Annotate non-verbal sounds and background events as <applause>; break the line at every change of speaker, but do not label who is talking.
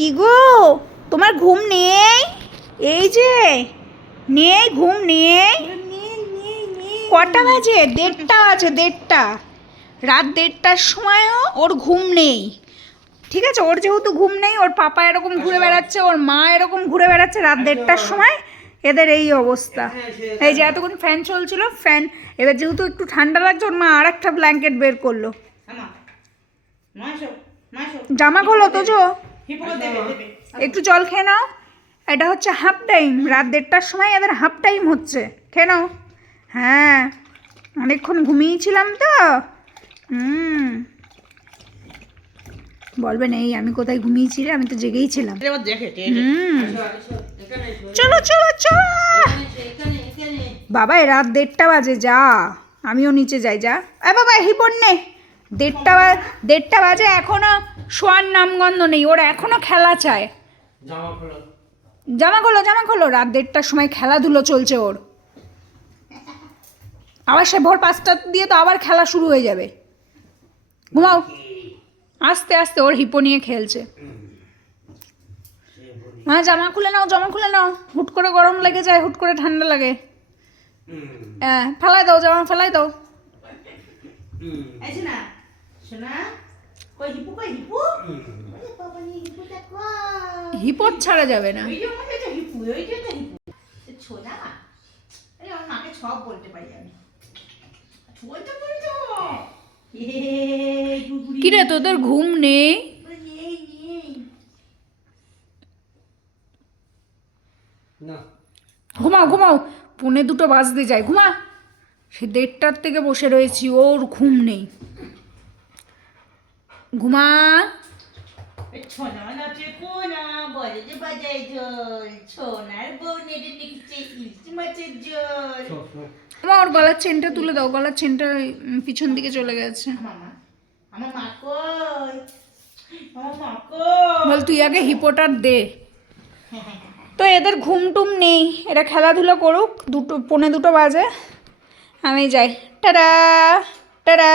কি গো? তোমার ঘুম নেই? এই যে নেই ঘুম নেই? কটা বাজে? দেড়টা আছে দেড়টা। রাত দেড়টার সময়ও ওর ঘুম নেই। ঠিক আছে ওর যেহেতু ঘুম নেই ওর পাপা এরকম ঘুরে বেড়াচ্ছে ওর মা এরকম ঘুরে বেড়াচ্ছে রাত দেড়টার সময় এদের এই অবস্থা। এই যে এতক্ষণ ফ্যান চলছিল ফ্যান এবার যেহেতু একটু ঠান্ডা লাগছে ওর মা আর একটা ব্ল্যাঙ্কেট বের করল। জামা খোলো তো একটু জল খেয়ে নাও। এটা হচ্ছে হাফ টাইম রাত দেড়টার সময় এদের হাফ টাইম হচ্ছে। খেয়ে নাও। হ্যাঁ। অনেকক্ষণ ঘুমিয়েছিলাম তো। হুম। বলবেন এই আমি কোথায় ঘুমিয়েছি রে? আমি তো জেগেই ছিলাম।
দেখে
হুম। চলো চলো চলো।
এখানে এখানে
বাবা রাত দেড়টা বাজে যা। আমিও নিচে যাই যা। এ বাবা হিপন নে। দেড়টা বা- দেড়টা বাজে এখনও শোয়ার নামগন্ধ নেই ওর এখনও খেলা চায়।
জামা খোলো।
জামা খোলো জামা খোলো রাত দেড়টার সময় খেলাধুলো চলছে ওর। আবার সে ভোর পাঁচটা দিয়ে তো আবার খেলা শুরু হয়ে যাবে। ঘুমাও। আস্তে আস্তে ওর হিপো নিয়ে খেলছে। হ্যাঁ জামা খুলে নাও জামা খুলে নাও। হুট করে গরম লেগে যায় হুট করে ঠান্ডা লাগে। হ্যাঁ ফেলাই দাও জামা ফেলাই দাও।
এই শোনা? শোনা কই হিপু কই হিপু? ওরে বাবা রে হিপু দেখো।
হিপোর ছাড়া যাবে না।
সব বলতে পারি আমি।
কিরে তোদের ঘুম নেই? ঘুমাও ঘুমাও। পুনে দুটো বাজতে যায়। ঘুমা। সে দেড়টার থেকে বসে রয়েছি ওর ঘুম নেই। ঘুমা
ছোনা নাচে কোনা বলে যে বাজায় জল। ছোনার বউ নেড়ে লিখছে ইলিশ মাছের জল।
সব সব
আমার ওর গলার চেনটা তুলে দাও গলার চেনটা পিছন দিকে চলে গেছে।
মামা আমার মা কই? আমার মা কই?
বল তুই আগে হিপোটার দে। <laughs> তো এদের ঘুম টুম নেই এরা খেলাধুলো করুক দুটো পৌনে দুটো বাজে। আমি যাই। Tata tata.